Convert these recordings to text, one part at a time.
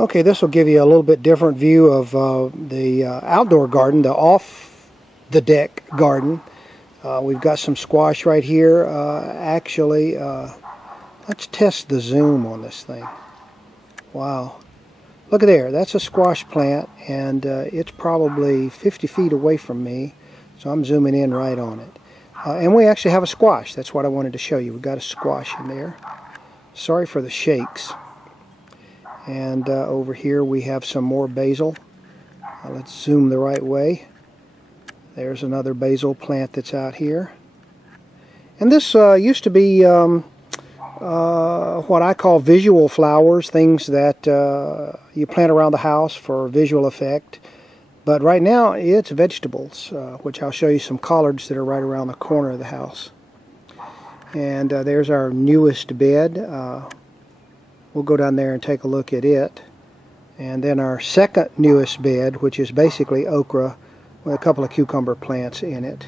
Okay, this will give you a little bit different view of the outdoor garden, the off-the-deck garden. We've got some squash right here. Actually, let's test the zoom on this thing. Wow. Look at there. That's a squash plant, and it's probably 50 feet away from me, so I'm zooming in right on it. And we actually have a squash. That's what I wanted to show you. We've got a squash in there. Sorry for the shakes. And over here we have some more basil. Let's zoom the right way. There's another basil plant that's out here. And this used to be what I call visual flowers, things that you plant around the house for visual effect. But right now it's vegetables, which I'll show you some collards that are right around the corner of the house. And there's our newest bed. We'll go down there and take a look at it. And then our second newest bed, which is basically okra with a couple of cucumber plants in it.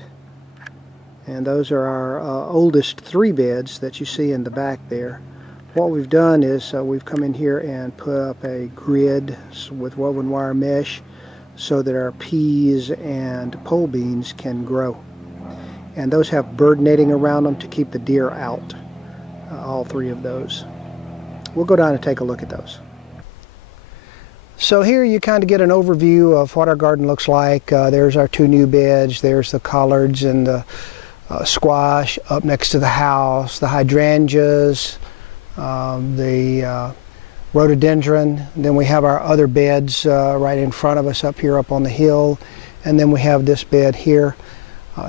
And those are our oldest 3 beds that you see in the back there. What we've done is we've come in here and put up a grid with woven wire mesh so that our peas and pole beans can grow. And those have bird netting around them to keep the deer out, all 3 of those. We'll go down and take a look at those. So here you kind of get an overview of what our garden looks like. There's our 2 new beds. There's the collards and the squash up next to the house, the hydrangeas, the rhododendron. Then we have our other beds right in front of us up here up on the hill. And then we have this bed here.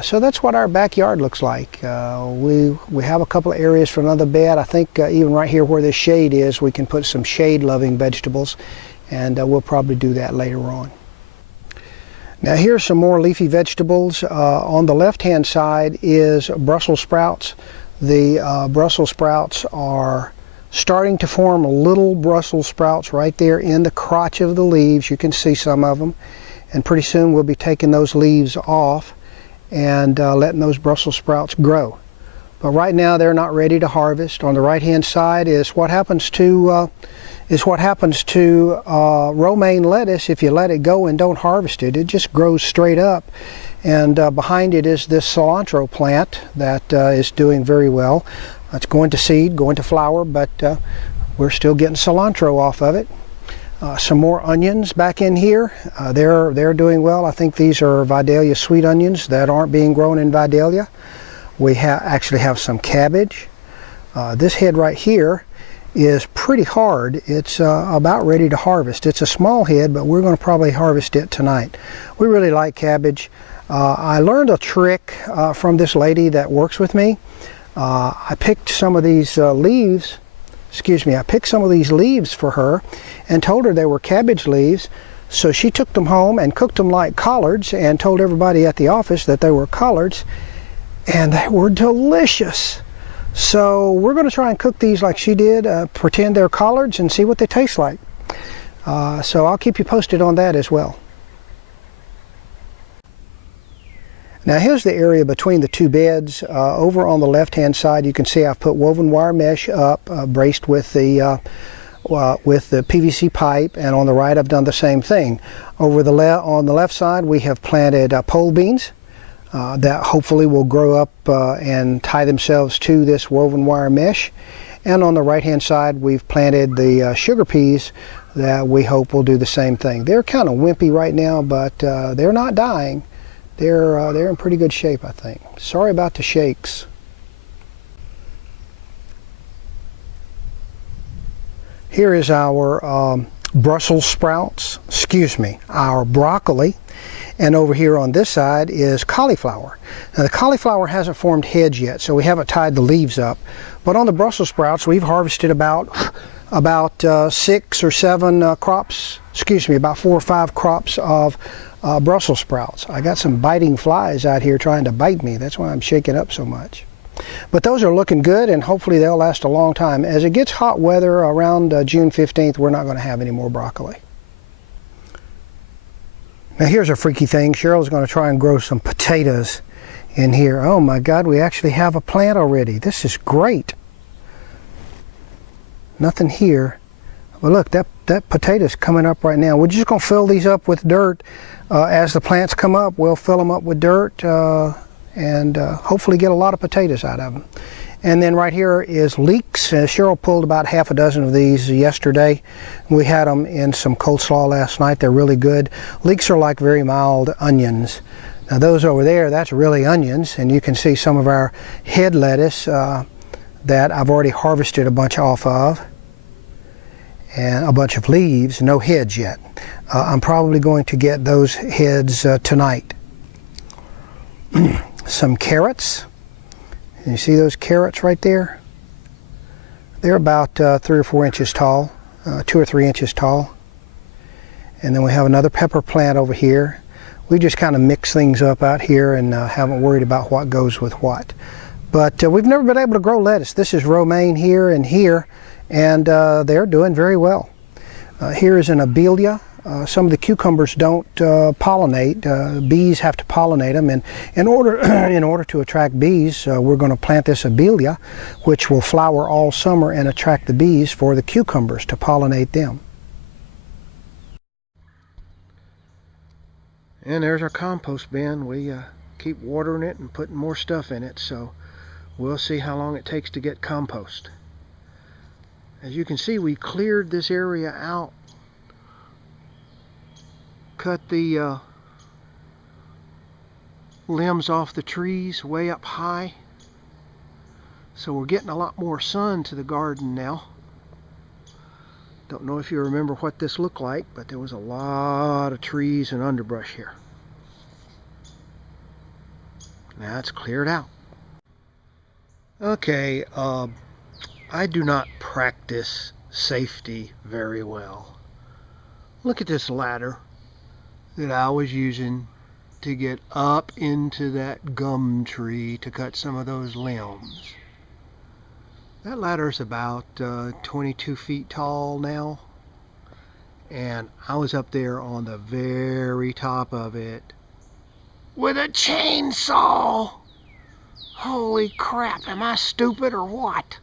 So that's what our backyard looks like. We have a couple of areas for another bed. I think even right here where this shade is, we can put some shade-loving vegetables, and we'll probably do that later on. Now here's some more leafy vegetables. On the left-hand side is Brussels sprouts. The Brussels sprouts are starting to form little Brussels sprouts right there in the crotch of the leaves. You can see some of them, and pretty soon we'll be taking those leaves off and letting those Brussels sprouts grow. But right now they're not ready to harvest. On the right hand side is what happens to romaine lettuce if you let it go and don't harvest it. It just grows straight up. And behind it is this cilantro plant that is doing very well. It's going to seed, going to flower, but we're still getting cilantro off of it. Some more onions back in here. They're doing well. I think these are Vidalia sweet onions that aren't being grown in Vidalia. We actually have some cabbage. This head right here is pretty hard. It's about ready to harvest. It's a small head, but we're going to probably harvest it tonight. We really like cabbage. I learned a trick from this lady that works with me. I picked some of these leaves. I picked some of these leaves for her and told her they were cabbage leaves. So she took them home and cooked them like collards and told everybody at the office that they were collards, and they were delicious. So we're going to try and cook these like she did, pretend they're collards, and see what they taste like. So I'll keep you posted on that as well. Now here's the area between the 2 beds. Over on the left-hand side, you can see I've put woven wire mesh up, braced with the PVC pipe, and on the right I've done the same thing. On the left side, we have planted pole beans that hopefully will grow up and tie themselves to this woven wire mesh. And on the right-hand side, we've planted the sugar peas that we hope will do the same thing. They're kind of wimpy right now, but they're not dying. They're in pretty good shape, I think. Sorry about the shakes. Here is our Brussels sprouts, our broccoli. And over here on this side is cauliflower. Now the cauliflower hasn't formed heads yet, so we haven't tied the leaves up. But on the Brussels sprouts, we've harvested about 6 or 7 crops, about 4 or 5 crops of Brussels sprouts. I got some biting flies out here trying to bite me. That's why I'm shaking up so much. But those are looking good, and hopefully they'll last a long time. As it gets hot weather around June 15th, we're not going to have any more broccoli. Now here's a freaky thing. Cheryl's going to try and grow some potatoes in here. Oh my God, we actually have a plant already. This is great. Nothing here. Well look, that potato's coming up right now. We're just going to fill these up with dirt. As the plants come up, we'll fill them up with dirt and hopefully get a lot of potatoes out of them. And then right here is leeks. Cheryl pulled about half a dozen of these yesterday. We had them in some coleslaw last night. They're really good. Leeks are like very mild onions. Now those over there, that's really onions, and you can see some of our head lettuce that I've already harvested a bunch off of, and a bunch of leaves, no heads yet. I'm probably going to get those heads tonight. Some carrots. You see those carrots right there? They're about 3 or 4 inches tall, 2 or 3 inches tall. And then we have another pepper plant over here. We just kind of mix things up out here and haven't worried about what goes with what. But we've never been able to grow lettuce. This is romaine here, and they're doing very well. Here is an abelia. Some of the cucumbers don't pollinate. Bees have to pollinate them, and in order to attract bees, we're going to plant this abelia, which will flower all summer and attract the bees for the cucumbers to pollinate them. And there's our compost bin. We keep watering it and putting more stuff in it, so we'll see how long it takes to get compost. As you can see, we cleared this area out. Cut the limbs off the trees way up high, so we're getting a lot more sun to the garden now. Don't know if you remember what this looked like, but there was a lot of trees and underbrush here. Now it's cleared out. Okay, I do not practice safety very well. Look at this ladder that I was using to get up into that gum tree to cut some of those limbs. That ladder is about 22 feet tall now, and I was up there on the very top of it with a chainsaw. Holy crap, am I stupid or what?